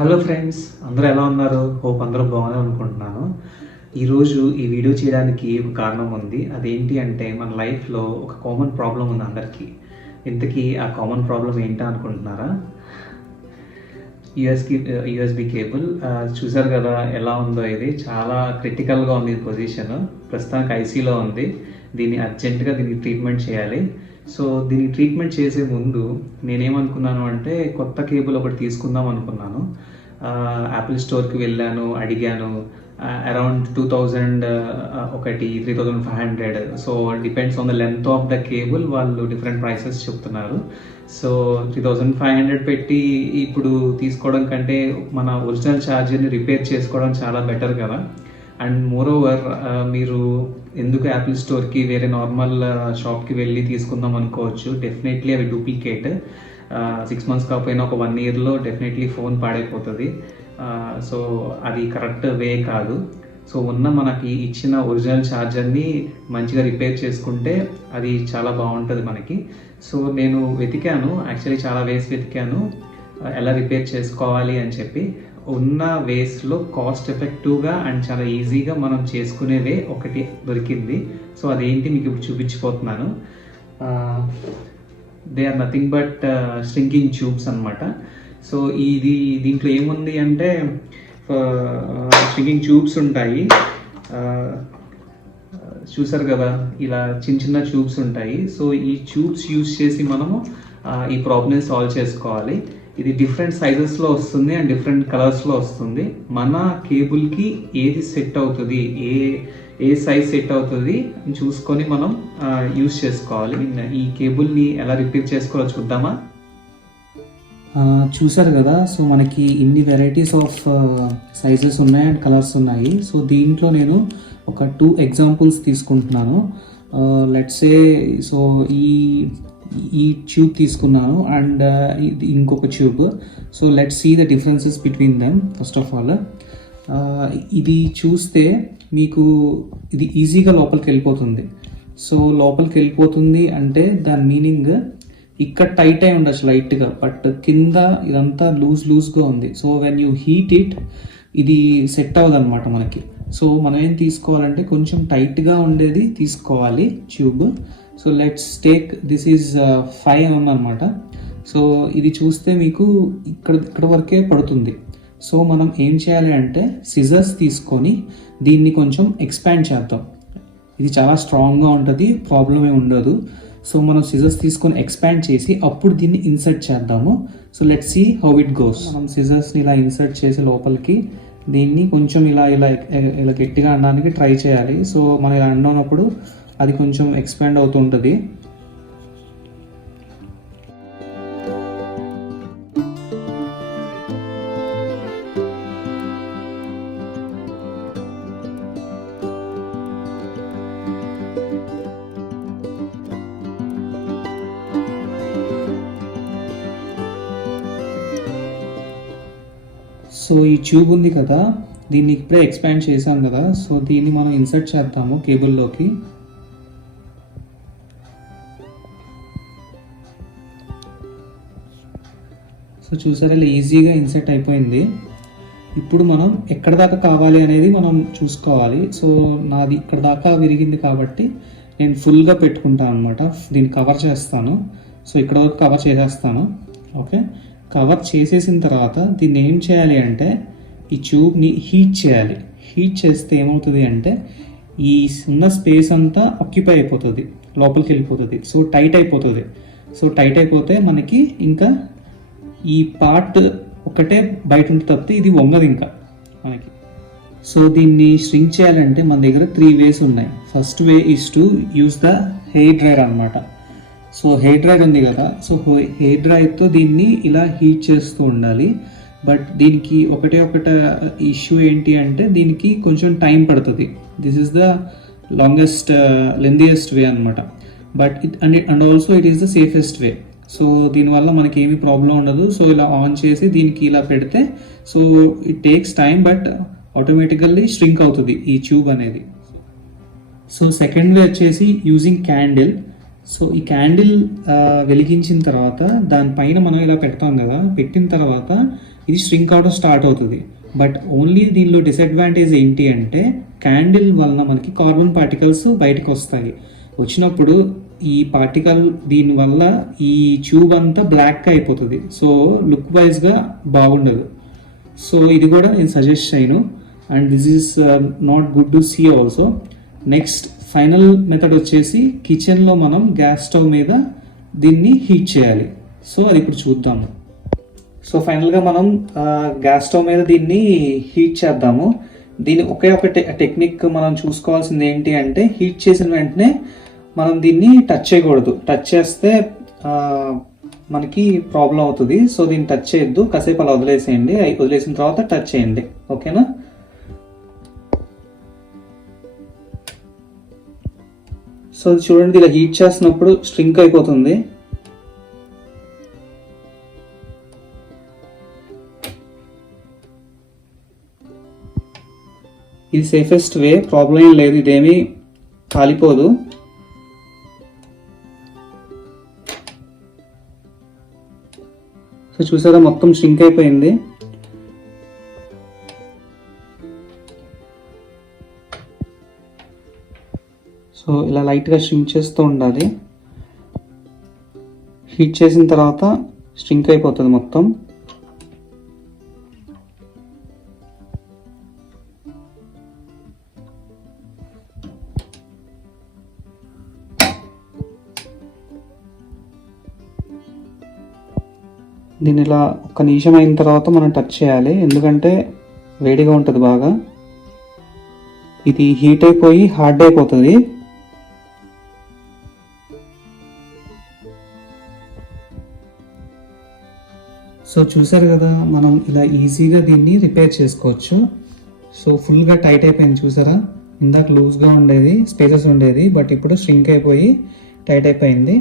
Hello friends, అందరూ ఎలా ఉన్నారు? హోప్ అందరూ బాగున్నారు అనుకుంటున్నాను. ఈరోజు ఈ వీడియో చేయడానికి ఒక కారణం ఉంది. అదేంటి అంటే మన లైఫ్లో ఒక కామన్ ప్రాబ్లం ఉంది అందరికీ. ఇంతకీ ఆ కామన్ ప్రాబ్లం ఏంటా అనుకుంటున్నారా? USB cable. చూసారు కదా ఎలా ఉందో. ఇది చాలా క్రిటికల్గా ఉంది ఈ పొజిషన్. ప్రస్తుతానికి ఐసీలో ఉంది. దీన్ని అర్జెంటుగా దీనికి ట్రీట్మెంట్ చేయాలి. సో దీనికి ట్రీట్మెంట్ చేసే ముందు నేనేమనుకున్నాను అంటే కొత్త కేబుల్ ఒకటి తీసుకుందాం అనుకున్నాను. యాపిల్ స్టోర్కి వెళ్ళాను, అడిగాను. అరౌండ్ 2000 ఒకటి 3500. So depends on the length of the cable వాళ్ళు డిఫరెంట్ ప్రైసెస్ చెప్తున్నారు. సో 3500 పెట్టి ఇప్పుడు తీసుకోవడం కంటే మన ఒరిజినల్ ఛార్జర్ని రిపేర్ చేసుకోవడం చాలా బెటర్ కదా. అండ్ మోర్ ఓవర్ మీరు ఎందుకు యాపిల్ స్టోర్కి వేరే నార్మల్ షాప్కి వెళ్ళి తీసుకుందాం అనుకోవచ్చు. డెఫినెట్లీ అవి డూప్లికేట్. 6 months కాకపోయినా ఒక 1 yearలో డెఫినెట్లీ ఫోన్ పాడైపోతుంది. సో అది కరెక్ట్ వే కాదు. సో మనకి ఇచ్చిన ఒరిజినల్ ఛార్జర్ని మంచిగా రిపేర్ చేసుకుంటే అది చాలా బాగుంటుంది మనకి. సో నేను వెతికాను, యాక్చువల్లీ చాలా వేస్ వెతికాను ఎలా రిపేర్ చేసుకోవాలి అని చెప్పి. ఉన్న వేస్లో కాస్ట్ ఎఫెక్టివ్గా అండ్ చాలా ఈజీగా మనం చేసుకునే వే ఒకటి దొరికింది. సో అదేంటి మీకు ఇప్పుడు చూపించిపోతున్నాను. They are nothing but shrinking tubes అనమాట. సో దీంట్లో ఏముంది అంటే స్ట్రింకింగ్ ట్యూబ్స్ ఉంటాయి. చూసారు కదా, ఇలా చిన్న చిన్న ట్యూబ్స్ ఉంటాయి. సో ఈ ట్యూబ్స్ యూజ్ చేసి మనము ఈ ప్రాబ్లమ్ని సాల్వ్ చేసుకోవాలి. ఇది డిఫరెంట్ సైజెస్లో వస్తుంది అండ్ డిఫరెంట్ కలర్స్లో వస్తుంది. మన కేబుల్కి ఏది సెట్ అవుతుంది, ఏ సైజ్ సెట్ అవుతుంది చూసుకొని మనం యూజ్ చేసుకోవాలి. ఈ కేబుల్ని ఎలా రిపేర్ చేసుకోవాలో చూద్దామా. చూసారు కదా, సో మనకి ఇన్ని వెరైటీస్ ఆఫ్ సైజెస్ ఉన్నాయి అండ్ కలర్స్ ఉన్నాయి. సో దీంట్లో నేను ఒక 2 ఎగ్జాంపుల్స్ తీసుకుంటున్నాను. లెట్స్ సే, సో ఈ ట్యూబ్ తీసుకున్నాను అండ్ ఇంకొక tube. So let's see the differences between them. First of all ఇది చూస్తే మీకు ఇది ఈజీగా లోపలికి వెళ్ళిపోతుంది. సో లోపలికి వెళ్ళిపోతుంది అంటే దాని మీనింగ్ ఇక్కడ టైట్ అయి ఉండొచ్చు లైట్గా, బట్ కింద ఇదంతా లూజ్గా ఉంది. So when you heat it, ఇది సెట్ అవ్వదు అనమాట మనకి. సో మనం ఏం తీసుకోవాలంటే కొంచెం టైట్గా ఉండేది తీసుకోవాలి tube. So let's take this is 5 mm అనమాట. సో ఇది చూస్తే మీకు ఇక్కడ వరకే పడుతుంది. సో మనం ఏం చేయాలి అంటే సిజర్స్ తీసుకొని దీన్ని కొంచెం ఎక్స్పాండ్ చేద్దాం. ఇది చాలా స్ట్రాంగ్గా ఉంటుంది, ప్రాబ్లం ఏమి ఉండదు. సో మనం సిజర్స్ తీసుకొని ఎక్స్పాండ్ చేసి అప్పుడు దీన్ని ఇన్సర్ట్ చేద్దాము. So let's see how it goes. మనం సిజర్స్ని ఇలా ఇన్సర్ట్ చేసి లోపలికి దీన్ని కొంచెం ఇలా గట్టిగా అనడానికి ట్రై చేయాలి. సో మనం ఇలా అన్నప్పుడు అది కొంచెం ఎక్స్పాండ్ అవుతుంటుంది. సో ఈ ట్యూబ్ ఉంది కదా, దీన్ని ఇప్పుడే ఎక్స్పాండ్ చేసాం కదా. సో దీన్ని మనం ఇన్సర్ట్ చేద్దాము కేబుల్లోకి. సో చూసారా, ఇలా ఈజీగా ఇన్సర్ట్ అయిపోయింది. ఇప్పుడు మనం ఎక్కడ దాకా కావాలి అనేది మనం చూసుకోవాలి. సో నాది ఇక్కడ దాకా విరిగింది కాబట్టి నేను ఫుల్గా పెట్టుకుంటాను అనమాట. దీన్ని కవర్ చేస్తాను. సో ఇక్కడ వరకు కవర్ చేసేస్తాను. ఓకే, కవర్ చేసేసిన తర్వాత దీన్ని ఏం చేయాలి అంటే ఈ ట్యూబ్ని హీట్ చేయాలి. హీట్ చేస్తే ఏమవుతుంది అంటే ఈ ఉన్న స్పేస్ అంతా ఆక్యుపై అయిపోతుంది, లోపలికి వెళ్ళిపోతుంది. సో టైట్ అయిపోతుంది. సో టైట్ అయిపోతే మనకి ఇంకా ఈ పార్ట్ ఒకటే బయట ఉంటుంది తప్పితే ఇది వంగదు ఇంకా మనకి. సో దీన్ని స్ట్రింక్ చేయాలంటే మన దగ్గర 3 ways ఉన్నాయి. First way is to use the hair dryer అనమాట. సో హెయిర్ డ్రైయర్ ఉంది కదా, సో హెయిర్ డ్రైయర్తో దీన్ని ఇలా హీట్ చేస్తూ ఉండాలి. బట్ దీనికి ఒకట ఇష్యూ ఏంటి అంటే దీనికి కొంచెం టైం పడుతుంది. This is the longest lengthiest way అనమాట. But and also it is the safest way. So దీనివల్ల మనకి ఏమి ప్రాబ్లం ఉండదు. సో ఇలా ఆన్ చేసి దీనికి ఇలా పెడితే so it takes time but automatically స్ట్రింక్ అవుతుంది ఈ ట్యూబ్ అనేది. సో సెకండ్ వే వచ్చేసి యూజింగ్ క్యాండిల్. సో ఈ క్యాండిల్ వెలిగించిన తర్వాత దానిపైన మనం ఇలా పెడతాం కదా, పెట్టిన తర్వాత ఇది స్ట్రింక్ అవడం స్టార్ట్ అవుతుంది. బట్ ఓన్లీ దీనిలో డిసడ్వాంటేజ్ ఏంటి అంటే క్యాండిల్ వలన మనకి కార్బన్ పార్టికల్స్ బయటకు వస్తాయి. వచ్చినప్పుడు ఈ పార్టికల్ దీనివల్ల ఈ ట్యూబ్ అంతా బ్లాక్గా అయిపోతుంది. సో లుక్ వైజ్గా బాగుండదు. సో ఇది కూడా నేను సజెస్ట్ చేయను. And this is not good to see also. Next final method వచ్చేసి కిచెన్లో మనం గ్యాస్ స్టవ్ మీద దీన్ని హీట్ చేయాలి. సో అది ఇప్పుడు చూద్దాము. సో ఫైనల్గా మనం గ్యాస్ స్టవ్ మీద దీన్ని హీట్ చేద్దాము. దీని ఒకే ఒక టెక్నిక్ మనం చూసుకోవాల్సింది ఏంటి అంటే హీట్ చేసిన వెంటనే మనం దీన్ని టచ్ చేయకూడదు. టచ్ చేస్తే మనకి ప్రాబ్లం అవుతుంది. సో దీన్ని టచ్ చేయొద్దు, కాసేపు అలా వదిలేసేయండి. వదిలేసిన తర్వాత టచ్ చేయండి, ఓకేనా? సో చూడండి, ఇలా హీట్ చేస్తున్నప్పుడు స్ట్రింక్ అయిపోతుంది. ఇది సేఫెస్ట్ వే, ప్రాబ్లం ఏం లేదు, ఇదేమీ కాలిపోదు. సో చూసారా, మొత్తం స్ట్రింక్ అయిపోయింది. సో ఇలా లైట్గా స్ట్రింక్ చేస్తూ ఉండాలి. హీట్ చేసిన తర్వాత స్ట్రింక్ అయిపోతుంది మొత్తం. దీన్ని ఇలా ఒక్క నిమిషం అయిన తర్వాత మనం టచ్ చేయాలి, ఎందుకంటే వేడిగా ఉంటుంది బాగా. ఇది హీట్ అయిపోయి హార్డ్ అయిపోతుంది. సో చూసారు కదా, మనం ఇలా ఈజీగా దీన్ని రిపేర్ చేసుకోవచ్చు. సో ఫుల్గా టైట్ అయిపోయింది చూసారా. ఇందాక లూజ్గా ఉండేది, స్పేసెస్ ఉండేది, బట్ ఇప్పుడు స్ట్రింక్ అయిపోయి టైట్ అయిపోయింది.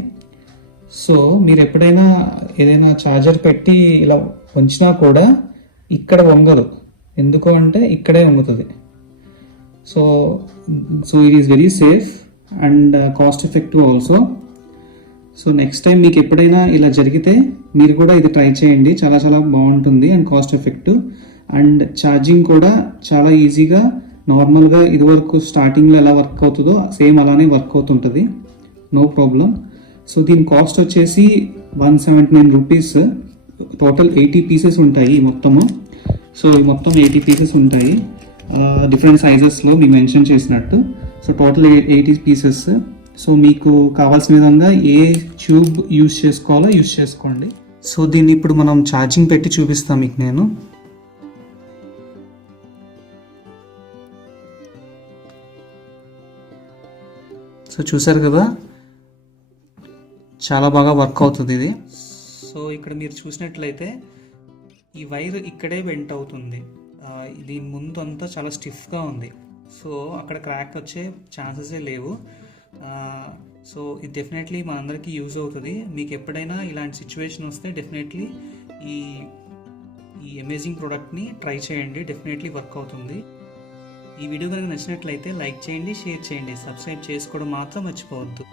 సో మీరు ఎప్పుడైనా ఏదైనా ఛార్జర్ పెట్టి ఇలా వంచినా కూడా ఇక్కడ వంగదు, ఎందుకు అంటే ఇక్కడే వంగుతుంది. So it is very safe and cost effective also. So next time మీకు ఎప్పుడైనా ఇలా జరిగితే మీరు కూడా ఇది ట్రై చేయండి. చాలా చాలా బాగుంటుంది and cost effective. And charging కూడా చాలా ఈజీగా, నార్మల్గా ఇదివరకు స్టార్టింగ్లో ఎలా వర్క్ అవుతుందో సేమ్ అలానే వర్క్ అవుతుంటుంది, నో ప్రాబ్లం. సో దీని కాస్ట్ వచ్చేసి 179 రూపీస్. టోటల్ 80 పీసెస్ ఉంటాయి మొత్తము. సో ఈ మొత్తం 80 పీసెస్ ఉంటాయి, డిఫరెంట్ సైజెస్లో మీకు మెన్షన్ చేసినట్టు. So total 80 pieces. సో మీకు కావాల్సిన విధంగా ఏ ట్యూబ్ యూజ్ చేసుకోవాలో యూజ్ చేసుకోండి. సో దీన్ని ఇప్పుడు మనం ఛార్జింగ్ పెట్టి చూపిస్తాం మీకు నేను. సో చూసారు కదా, చాలా బాగా వర్క్ అవుతుంది ఇది. సో ఇక్కడ మీరు చూసినట్లయితే ఈ వైర్ ఇక్కడే బెంట్ అవుతుంది. దీని ముందు అంతా చాలా స్టిఫ్గా ఉంది. సో అక్కడ క్రాక్ వచ్చే ఛాన్సెసే లేవు. సో ఇది డెఫినెట్లీ మనందరికీ యూజ్ అవుతుంది. మీకు ఎప్పుడైనా ఇలాంటి సిచ్యువేషన్ వస్తే డెఫినెట్లీ ఈ అమేజింగ్ ప్రోడక్ట్ని ట్రై చేయండి, డెఫినెట్లీ వర్క్ అవుతుంది. ఈ వీడియో కనుక నచ్చినట్లయితే లైక్ చేయండి, షేర్ చేయండి, సబ్స్క్రైబ్ చేసుకోవడం మాత్రం మర్చిపోవద్దు.